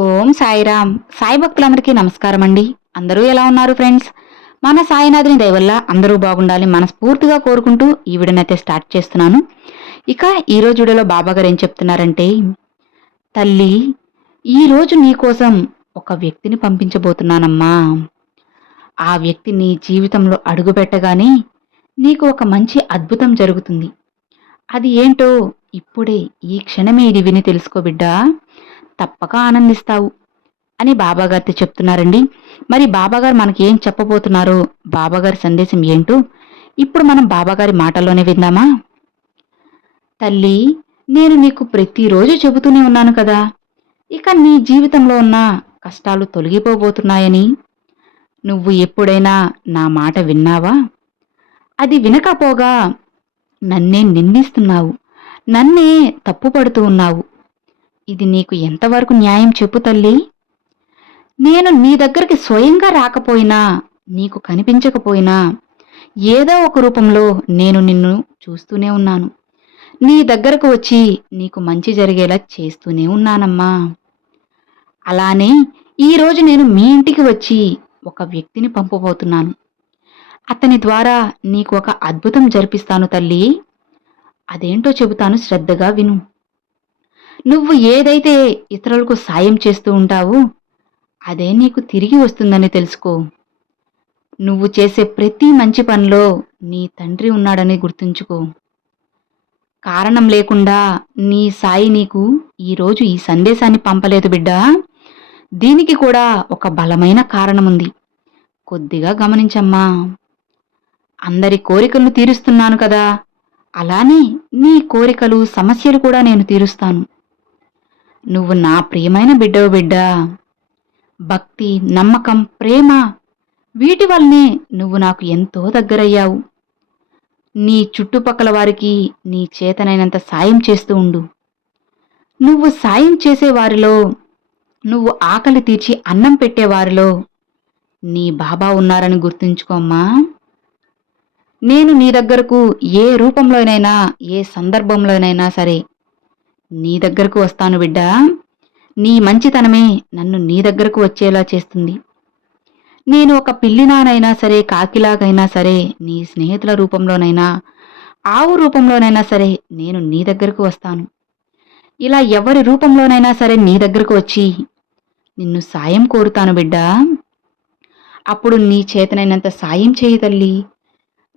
ఓం సాయిరామ్. సాయి భక్తులందరికీ నమస్కారం అండి అందరూ ఎలా ఉన్నారు ఫ్రెండ్స్? మన సాయినాథుని దయవల్ల అందరూ బాగుండాలి మనస్ఫూర్తిగా కోరుకుంటూ ఈ వీడియోనైతే స్టార్ట్ చేస్తున్నాను. ఇక ఈ రోజు వీడియోలో బాబా గారు ఏం చెప్తున్నారంటే తల్లి ఈరోజు నీకోసం ఒక వ్యక్తిని పంపించబోతున్నానమ్మా. ఆ వ్యక్తి నీ జీవితంలో అడుగుపెట్టగానే నీకు ఒక మంచి అద్భుతం జరుగుతుంది. అది ఏంటో ఇప్పుడే ఈ క్షణమే ఇది విని తెలుసుకో బిడ్డా. తప్పక ఆనందిస్తావు అని బాబాగారితో చెప్తున్నారండి. మరి బాబాగారు మనకి ఏం చెప్పబోతున్నారో బాబాగారి సందేశం ఏంటో ఇప్పుడు మనం బాబాగారి మాటల్లోనే విందామా? తల్లి నేను నీకు ప్రతిరోజు చెబుతూనే ఉన్నాను కదా. ఇక నీ జీవితంలో ఉన్న కష్టాలు తొలగిపోబోతున్నాయని. నువ్వు ఎప్పుడైనా నా మాట విన్నావా? అది వినకపోగా నన్నే నిందిస్తున్నావు. నన్నే తప్పుపడుతూ ఉన్నావు. ఇది నీకు ఎంతవరకు న్యాయం చెప్పు తల్లి. నేను నీ దగ్గరికి స్వయంగా రాకపోయినా నీకు కనిపించకపోయినా ఏదో ఒక రూపంలో నేను నిన్ను చూస్తూనే ఉన్నాను. నీ దగ్గరకు వచ్చి నీకు మంచి జరిగేలా చేస్తూనే ఉన్నానమ్మా. అలానే ఈరోజు నేను మీ ఇంటికి వచ్చి ఒక వ్యక్తిని పంపబోతున్నాను. అతని ద్వారా నీకు ఒక అద్భుతం జరిపిస్తాను తల్లి. అదేంటో చెబుతాను శ్రద్ధగా విను. నువ్వు ఏదైతే ఇతరులకు సాయం చేస్తూ ఉంటావో అదే నీకు తిరిగి వస్తుందని తెలుసుకో. నువ్వు చేసే ప్రతి మంచి పనిలో నీ తండ్రి ఉన్నాడని గుర్తుంచుకో. కారణం లేకుండా నీ సాయి నీకు ఈరోజు ఈ సందేశాన్ని పంపలేదు బిడ్డా. దీనికి కూడా ఒక బలమైన కారణముంది. కొద్దిగా గమనించమ్మా. అందరి కోరికలను తీరుస్తున్నాను కదా. అలానే నీ కోరికలు సమస్యలు కూడా నేను తీరుస్తాను. నువ్వు నా ప్రియమైన బిడ్డవు బిడ్డా. భక్తి నమ్మకం ప్రేమ వీటి వల్లనే నువ్వు నాకు ఎంతో దగ్గరయ్యావు. నీ చుట్టుపక్కల వారికి నీ చేతనైనంత సాయం చేస్తూ ఉండు. నువ్వు సాయం చేసేవారిలో నువ్వు ఆకలి తీర్చి అన్నం పెట్టేవారిలో నీ బాబా ఉన్నారని గుర్తుంచుకోమ్మా నేను నీ దగ్గరకు ఏ రూపంలోనైనా ఏ సందర్భంలోనైనా సరే నీ దగ్గరకు వస్తాను బిడ్డా. నీ మంచితనమే నన్ను నీ దగ్గరకు వచ్చేలా చేస్తుంది. నేను ఒక పిల్లినానైనా సరే కాకిలాగైనా సరే నీ స్నేహితుల రూపంలోనైనా ఆవు రూపంలోనైనా సరే నేను నీ దగ్గరకు వస్తాను. ఇలా ఎవరి రూపంలోనైనా సరే నీ దగ్గరకు వచ్చి నిన్ను సాయం కోరుతాను బిడ్డా. అప్పుడు నీ చేతనైనంత సాయం చేయి తల్లి.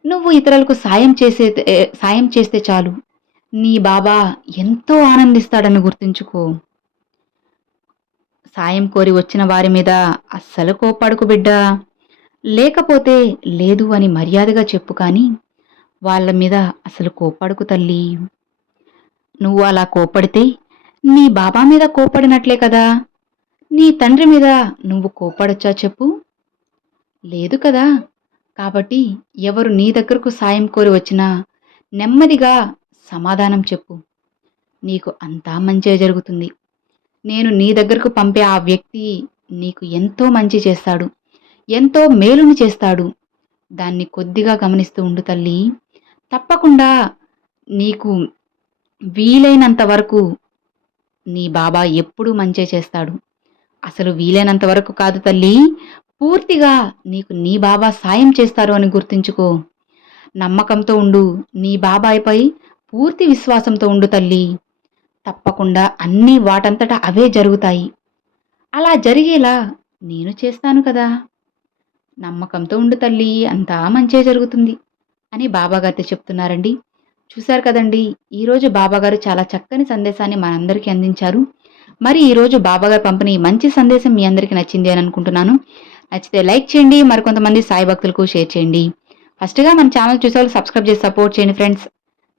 నువ్వు ఇతరులకు సాయం చేసే సాయం చేస్తే చాలు. నీ బాబా ఎంతో ఆనందిస్తాడని గుర్తుంచుకో. సాయం కోరి వచ్చిన వారి మీద అస్సలు కోపాడుకు బిడ్డా. లేకపోతే లేదు అని మర్యాదగా చెప్పు కానీ వాళ్ళ మీద అసలు కోప్పడుకు తల్లి. నువ్వు అలా కోపడితే నీ బాబా మీద కోపడినట్లే కదా. నీ తండ్రి మీద నువ్వు కోపడొచ్చా చెప్పు? లేదు కదా. కాబట్టి ఎవరు నీ దగ్గరకు సాయం కోరి వచ్చినా నెమ్మదిగా సమాధానం చెప్పు. నీకు అంతా మంచిగా జరుగుతుంది. నేను నీ దగ్గరకు పంపే ఆ వ్యక్తి నీకు ఎంతో మంచి చేస్తాడు. ఎంతో మేలుని చేస్తాడు. దాన్ని కొద్దిగా గమనిస్తూ ఉండు తల్లి. తప్పకుండా నీకు వీలైనంత వరకు నీ బాబా ఎప్పుడూ మంచే చేస్తాడు. అసలు వీలైనంత వరకు కాదు తల్లి. పూర్తిగా నీకు నీ బాబా సాయం చేస్తారు అని గుర్తుంచుకో. నమ్మకంతో ఉండు నీ బాబాయ్పై పూర్తి విశ్వాసంతో ఉండు తల్లి. తప్పకుండా అన్నీ వాటంతటా అవే జరుగుతాయి. అలా జరిగేలా నేను చేస్తాను కదా. నమ్మకంతో ఉండు తల్లి అంతా మంచే జరుగుతుంది అని బాబాగారితో చెప్తున్నారండి. చూశారు కదండి ఈరోజు బాబాగారు చాలా చక్కని సందేశాన్ని మనందరికీ అందించారు. మరి ఈరోజు బాబాగారు పంపిణీ మంచి సందేశం మీ అందరికీ నచ్చింది అని అనుకుంటున్నాను. నచ్చితే లైక్ చేయండి మరికొంతమంది సాయి భక్తులకు షేర్ చేయండి. ఫస్ట్గా మన ఛానల్ చూసే వాళ్ళు సబ్స్క్రైబ్ చేసి సపోర్ట్ చేయండి friends.